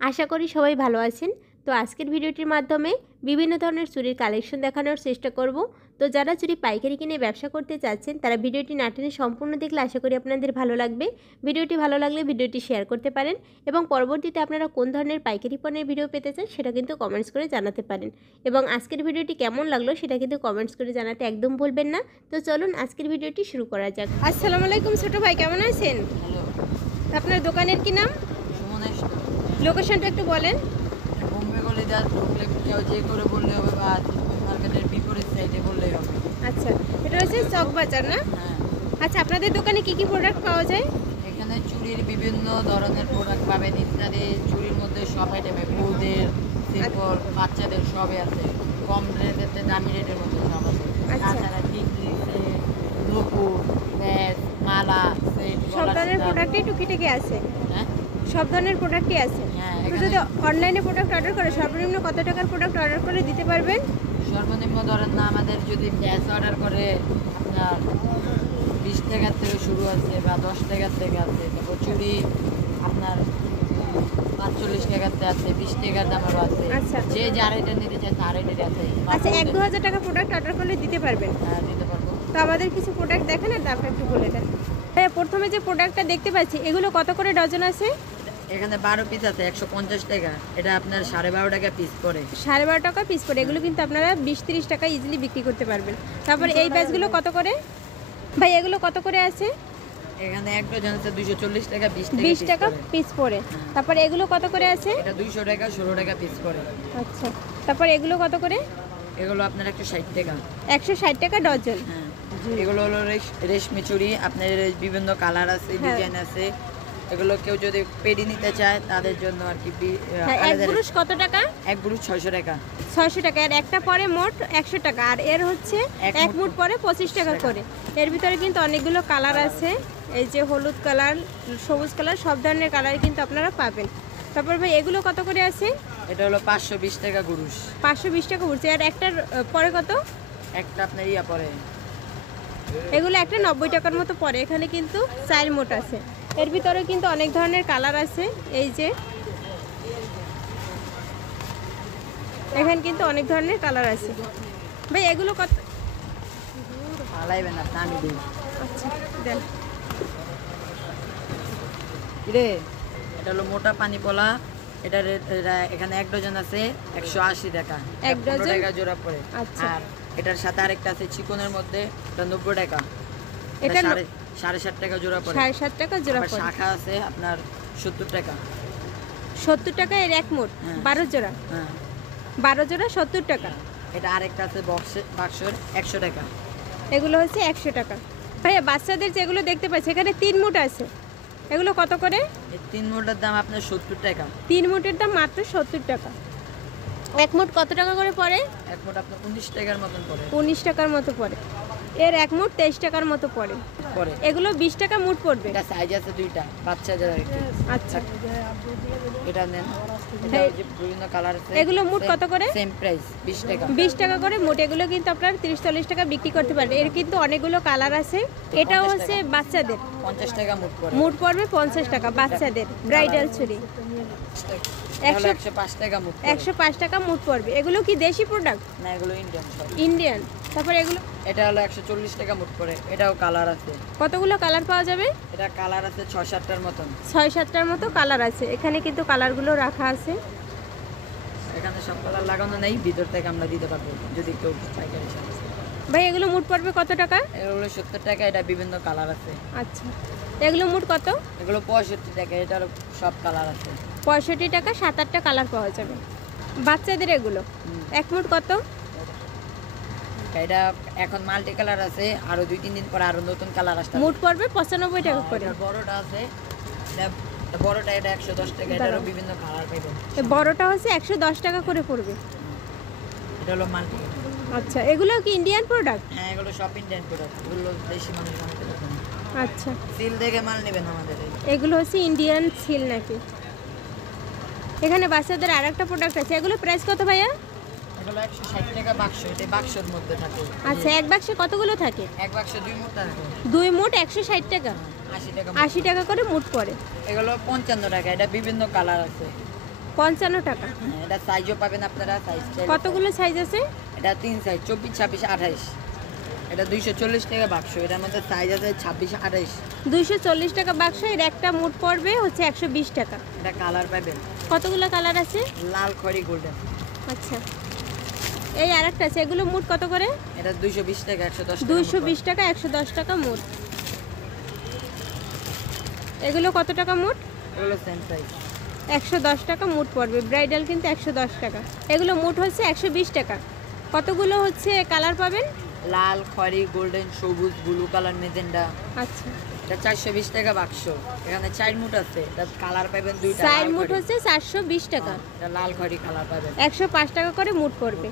আশা করি সবাই ভালো আছেন। তো আজকের ভিডিওটির মাধ্যমে বিভিন্ন ধরনের চুড়ির কালেকশন দেখানোর চেষ্টা করব। তো যারা চুড়ি পাইকারি কিনে ব্যবসা করতে চাচ্ছেন তারা ভিডিওটি না টেনে সম্পূর্ণ দেখলে আশা করি আপনাদের ভালো লাগবে। ভিডিওটি ভালো লাগলে ভিডিওটি শেয়ার করতে পারেন এবং পরবর্তীতে আপনারা কোন ধরনের পাইকারি পণ্যের ভিডিও পেতে চান সেটা কিন্তু কমেন্টস করে জানাতে পারেন। এবং আজকের ভিডিওটি কেমন লাগলো সেটা কিন্তু কমেন্টস করে জানাতে একদম ভুলবেন না। তো চলুন আজকের ভিডিওটি শুরু করা যাক। আসসালামু আলাইকুম ছোট ভাই, কেমন আছেন? আপনার দোকানের কি নাম? লোকেশনটা একটু বলেন। আচ্ছা, এটা হচ্ছে চক বাজার না? আচ্ছা, আপনাদের দোকানে কি কি প্রোডাক্ট পাওয়া যায়? এখানে চুড়ির বিভিন্ন ধরনের প্রোডাক্ট পাবেন, ইত্যাদি চুড়ির মধ্যে সব আইটেমে বউদের, সিম্পল, বাচ্চাদের সবই আছে। কম রেটের দামি রেটের মধ্যে সব আছে। তাছাড়া টিকলি, সেট, নূপুর, ব্যাগ, মালা, সেট, সব ধরনের প্রোডাক্টই টুকিটাকি আছে। হ্যাঁ, সব ধরনের প্রোডাক্টই আছে। তো যদি অনলাইনে প্রোডাক্ট অর্ডার করে সর্বনিম্ন কত টাকার প্রোডাক্ট অর্ডার করে দিতে পারবেন? সর্বনিম্ন ধরেন না, আমাদের যদি গ্যাস অর্ডার করে আপনার 20 টাকার থেকে শুরু আছে বা 10 টাকার থেকে আছে। তারপর চুড়ি আপনার 45 টাকাতে আছে, 20 টাকার দামেরও আছে। আচ্ছা, যে যার এটা নিতে চায় তার এটা আছে। আচ্ছা, 1-2 হাজার টাকা প্রোডাক্ট অর্ডার করলে দিতে পারবেন? হ্যাঁ, দিতে পারবো। তো আমাদের কিছু প্রোডাক্ট দেখেন আর তারপর একটু বলে দেন। হ্যাঁ, প্রথমে যে প্রোডাক্টটা দেখতে পাচ্ছি এগুলো কত করে ডজন আছে? এখানে 12 পিস আছে, 150 টাকা। এটা আপনার 12.5 টাকা পিস পড়ে। 12.5 টাকা পিস পড়ে। এগুলো কিন্তু আপনারা 20-30 টাকা ইজিলি বিক্রি করতে পারবেন। তারপর এই ব্যাচগুলো কত করে ভাই? এগুলো কত করে আছে? এখানে এক ডজন আছে 240 টাকা, 20 টাকা পিস পড়ে। তারপর এগুলো কত করে আছে? এটা 200 টাকা, 16 টাকা পিস পড়ে। আচ্ছা, তারপর এগুলো কত করে? এগুলো আপনার 160 টাকা। 160 টাকা ডজন। হ্যাঁ, এগুলো হলো রেশমি চুড়ি। আপনার বিভিন্ন কালার আছে, ডিজাইন আছে। এগুলো কেউ যদি পেডি নিতে চায় তাদের জন্য আর কি। এক ব্রুশ কত টাকা? এক ব্রুশ 600 টাকা। 600 টাকা। আর একটা পরে মোট 100 টাকা। আর এর হচ্ছে এক মুঠ পরে 25 টাকা করে। এর ভিতরে কিন্তু অনেকগুলো কালার আছে। এই যে হলুদ কালার, সবুজ কালার, সব ধরনের কালার কিন্তু আপনারা পাবেন। তারপর ভাই এগুলো কত করে আছে? এটা হলো 520 টাকা গুরুশ। 520 টাকা উঠছে। আর একটার পরে কত? একটা আপনার পরে এগুলো একটা 90 টাকার মতো পড়ে। এখানে কিন্তু 4 মোট আছে। এর ভিতরে কিন্তু অনেক ধরনের কালার আছে। এই যে এখানে কিন্তু অনেক ধরনের কালার আছে। ভাই এগুলো কত? আলাইবেন না, আমি দিই। আচ্ছা, দেন। রে, এটা হলো মোটা পানি পলা। এটা এখানে এক ডজন আছে 180 টাকা। এক ডজন টাকা জোড়া পড়ে। আচ্ছা, আর এটার সাথে আরেকটা আছে চিকনের মধ্যে, এটা 90 টাকা। এটা 7.5 টাকা জোড়া পড়ে। 7.5 টাকা জোড়া পড়ে। শাখা আছে আপনার 70 টাকা। 70 টাকা এর এক মোট 12 জোড়া। হ্যাঁ, 12 জোড়া 70 টাকা। এটা আরেকটা আছে বাক্সের 100 টাকা। এগুলো হচ্ছে 100 টাকা। ভাইয়া বাচ্চাদের যেগুলো দেখতে পাচ্ছি এখানে 3 মুঠ আছে, এগুলো কত করে? এই 3 মুঠের দাম আপনার 70 টাকা। 3 মুঠের দাম মাত্র 70 টাকা। এক মুঠ কত টাকা করে পড়ে? এক মুঠ আপনার 19 টাকার মতন পড়ে। 19 টাকার মতো পড়ে। এর এক মুঠ 23 টাকার মতো পড়ে। এগুলো 20 টাকা মুঠ পড়বে। এটা সাইজ আছে দুইটা, বাচ্চাদের আর কি। আচ্ছা, এটা নেন। এটা যে বিভিন্ন কালার আছে। এগুলো মুঠ কত করে? সেম প্রাইস, 20 টাকা। 20 টাকা করে মুঠ। এগুলো কিন্তু আপনারা 30-40 টাকা বিক্রি করতে পারবেন। এর কিন্তু অনেকগুলো কালার আছে। এটাও হচ্ছে বাচ্চাদের। 50 টাকা মুঠ পড়ে। মুঠ পড়বে 50 টাকা বাচ্চাদের ব্রাইডাল চুড়ি। 105 টাকা মুঠ। 105 টাকা মুঠ পড়বে। এগুলো কি দেশি প্রোডাক্ট? না, এগুলো ইন্ডিয়ান সব। ইন্ডিয়ান। তারপর এগুলো এটা হলো 140 টাকা মুঠ পড়ে। এটাও কালার আছে। কতগুলো কালার পাওয়া যাবে? এটা কালার আছে 6-7টার মতন। 6-7টার মতো কালার আছে। এখানে কিন্তু কালারগুলো রাখা আছে। এখানে সব কালার লাগানো নেই, ভিতর থেকে আমরা দিতে পারবো যদি কেউ পাইকারি চায়। ভাই এগুলো মুঠ পড়বে কত টাকা? এগুলো 70 টাকা। এটা বিভিন্ন কালার আছে। আচ্ছা, এগুলো মুঠ কত? এগুলো 65 টাকা। এটার সব কালার আছে। 65 টাকা 7-8টা কালার পাওয়া যাবে। বাচ্চাদের এগুলো এক মুঠ কত? এটা এখন মাল্টি কালার আছে, আরো 2-3 দিন পরে আরো নতুন কালার আসবে। মুঠ পড়বে 95 টাকা করে। বড়টা আছে, বড়টা এটা 110 টাকা। এটারও বিভিন্ন কালার পাবেন। বড়টা হচ্ছে 110 টাকা করে পড়বে। এটা হলো মাল্টি। আচ্ছা, এগুলো কি ইন্ডিয়ান প্রোডাক্ট? হ্যাঁ, এগুলো সব ইন্ডিয়ান প্রোডাক্ট। এগুলো দেশি মানুষ বানাতে পারে। আচ্ছা, সিল দেখে মাল নেবেন আমাদের। এগুলো হচ্ছে ইন্ডিয়ান সিল নাকি? এখানে বাচ্চাদের আরেকটা প্রোডাক্ট আছে। এগুলো প্রাইস কত ভাইয়া? এগুলো 160 টাকা বাক্স। এটা বাক্সের মধ্যে থাকে। আচ্ছা, এক বাক্সে কতগুলো থাকে? এক বাক্সে 2 মুঠ থাকে। 2 মুঠ 160 টাকা। 80 টাকা। 80 টাকা করে মুঠ পড়ে। এগুলো 55 টাকা। এটা বিভিন্ন কালার আছে। 55 টাকা। এটা সাইজও পাবেন আপনারা, সাইজ কতগুলো সাইজ আছে? এটা 3 সাইজ, 24, 26, 28। এটা 240 টাকা বাক্স, এটার মধ্যে সাইজ আছে 26, 28। 240 টাকা বাক্স, এর একটা মুঠ পড়বে হচ্ছে 120 টাকা। এটা কালার পাবেন। কতগুলো কালার আছে? লাল, খয়েরি, গোল্ডেন। আচ্ছা, এই আরেকটা আছে, এগুলো মুঠ কত করে? এটা 220 টাকা, 110 টাকা। 220 টাকা, 110 টাকা মুঠ। এগুলো কত টাকা মুঠ? এগুলো সেম সাইজ, 110 টাকা মুঠ পড়বে। ব্রাইডাল কিন্তু 110 টাকা। এগুলো মুঠ হচ্ছে 120 টাকা। কতগুলো হচ্ছে কালার পাবেন? লাল, খয়েরি, গোল্ডেন, সবুজ, ব্লু কালার, মেজেন্ডা। আচ্ছা, এটা 420 টাকা বাক্স। এখানে 4 মুঠ আছে, এটা কালার পাবেন দুইটা। 4 মুঠ হচ্ছে 420 টাকা। এটা লাল, খয়েরি কালার পাবেন। 105 টাকা করে মুঠ পড়বে।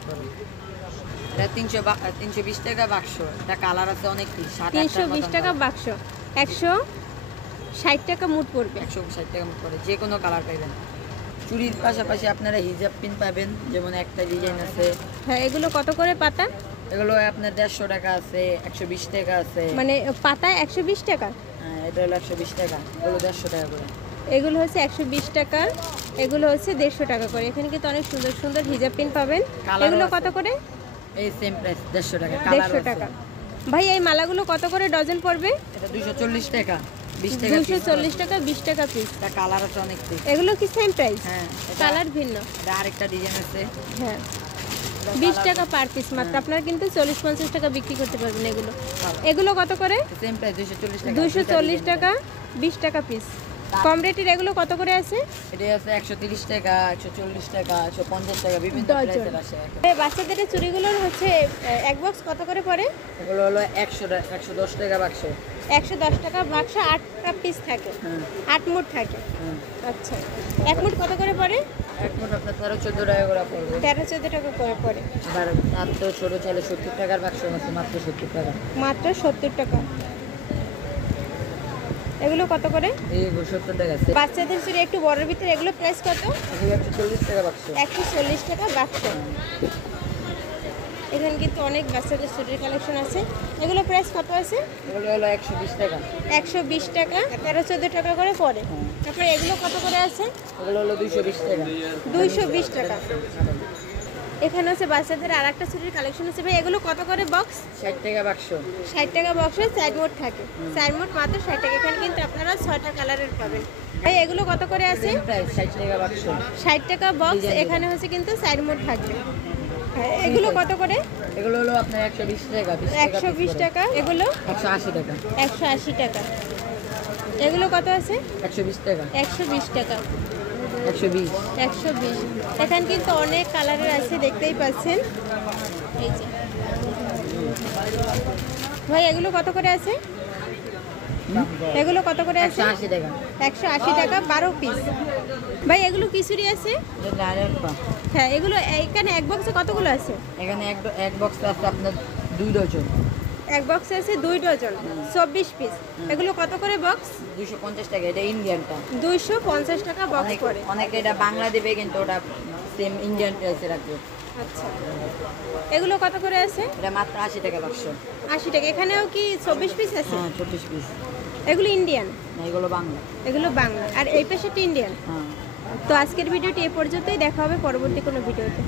এটা 320 টাকা বাক্স। এটা কালার আছে অনেক, 320 টাকা বাক্স। 160 টাকা মুঠ পড়বে। 160 টাকা মুঠ পড়ে, যে কোনো কালার পাবেন। চুড়ির পাশাপাশি আপনারা হিজাব পিন পাবেন, যেমন একটা ডিজাইন আছে। হ্যাঁ, এগুলো কত করে পাতা? এগুলো আপনার 150 টাকা আছে, 120 টাকা আছে। মানে পাতা 120 টাকা? হ্যাঁ, এটা হলো 120 টাকা, এগুলো 150 টাকা করে। এগুলো হচ্ছে 120 টাকা, এগুলো হচ্ছে 150 টাকা করে। এখানে কিন্তু অনেক সুন্দর সুন্দর হিজাব পিন পাবেন। এগুলো কত করে? এই সেম প্রাইস, 150 টাকা। 150 টাকা। ভাই, এই মালাগুলো কত করে ডজন পড়বে? এটা 240 টাকা, 20 টাকা। 240 টাকা, 20 টাকা পিস। এটা কালার আছে অনেক পিস। এগুলো কি সেম প্রাইস? হ্যাঁ, কালার ভিন্ন। এটা আরেকটা ডিজাইন আছে। হ্যাঁ, 20 টাকা পার পিস মাত্র। আপনারা কিন্তু 40-50 টাকা বিক্রি করতে পারবেন এগুলো। এগুলো কত করে? সেম প্রাইস, 240 টাকা। 240 টাকা, 20 টাকা পিস। কম রেটের এগুলো কত করে আছে? এটা আছে 130 টাকা, 140 টাকা, 150 টাকা, বিভিন্ন প্রাইসের আছে। এই বাচ্চাদের চুড়িগুলোর হচ্ছে এক বক্স কত করে পড়ে? এগুলো হলো 110 টাকা বাক্স। 110 টাকা বাক্স, 8টা পিস থাকে। 8 মুঠ থাকে। আচ্ছা, এক মুঠ কত করে পড়ে? এক মুঠ আপনার 13-14 টাকা করে পড়বে। 13-14 টাকা করে পড়ে। আর তার তো ছোট চাইলে 70 টাকার বাক্স আছে, মাত্র 70 টাকা। মাত্র 70 টাকা। এগুলো কত করে? এই 70 টাকা আছে। বাচ্চাদের চুড়ি একটু বড়র ভিতরে, এগুলো প্রাইস কত? এগুলো 140 টাকা বাক্স। 140 টাকা বাক্স। এখানে কিন্তু অনেক বাচ্চাদের চুড়ির কালেকশন আছে। এগুলো প্রাইস কত আছে? এগুলো হলো 120 টাকা। 120 টাকা, 13-14 টাকা করে পড়ে। তারপরে এগুলো কত করে আছে? এগুলো হলো 220 টাকা। 220 টাকা। এখানে আছে বাচ্চাদের আর একটা চুড়ির কালেকশন আছে। ভাই, এগুলো কত করে বক্স? 60 টাকা বাক্স। 60 টাকা বক্সে 4 মোট থাকে। 4 মোট মাত্র 60 টাকা। এখানে কিন্তু আপনারা 6টা কালারের পাবেন। ভাই, এগুলো কত করে আছে? প্রাইস 60 টাকা বাক্স। 60 টাকা বক্স। এখানে হচ্ছে কিন্তু 4 মোট থাকবে। হ্যাঁ, এগুলো কত করে? এগুলো হলো আপনার 120 টাকা, 120 টাকা। এগুলো 180 টাকা। 180 টাকা। এগুলো কত আছে? 120 টাকা। 120 টাকা। 120। 120। এখানে কিন্তু অনেক কালারের আছে, দেখতেই পাচ্ছেন। এই যে ভাই, এগুলো কত করে আছে? এগুলো কত করে আছে? 180 টাকা। 180 টাকা, 12 পিস। ভাই, এগুলো কি চুড়ি আছে? এটা ডাইরেক্ট পা। হ্যাঁ, এগুলো এখানে এক বক্সে কতগুলো আছে? এখানে এক বক্স আছে আপনার 2 ডজন। এক বক্সে আছে 2 ডজন, 24 পিস। এগুলো কত করে বক্স? 250 টাকা। এটা ইন্ডিয়ানটা। 250 টাকা বক্স পড়ে। অনেকে এটা বাংলা দেবে, কিন্তু ওটা সেম ইন্ডিয়ান প্রাইসে রাখবে। আচ্ছা, এগুলো কত করে আছে? এটা মাত্র 80 টাকা বাক্স। 80 টাকা। এখানেও কি 24 পিস আছে? হ্যাঁ, 24 পিস। এগুলো ইন্ডিয়ান? না, এগুলো বাংলা। এগুলো বাংলা। আর এই পাশেটা ইন্ডিয়ান। হ্যাঁ। তো আজকের ভিডিওটি এ পর্যন্তই। দেখা হবে পরবর্তী কোনো ভিডিওতে।